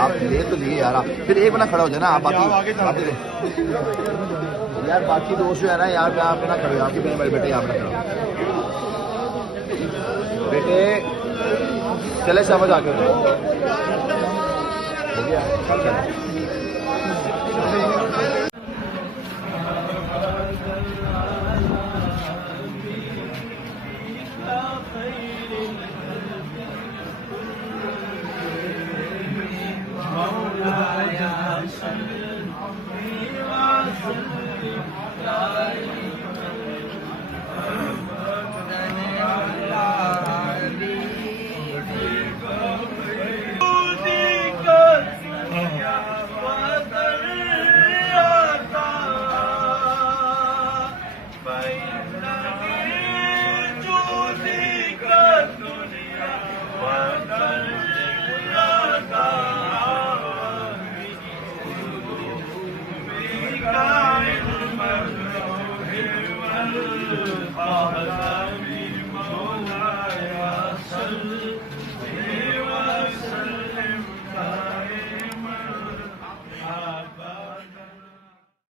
आप ले तो लिए यार, फिर एक बना खड़ा हो जाए ना आप, बाकी यार बाकी दोस्त जो है ना यहाँ पे आप ना खड़े हो, आपके मेरे बेटे यहाँ पे खड़े हो बेटे, चले समझ आके हो गया। Oh,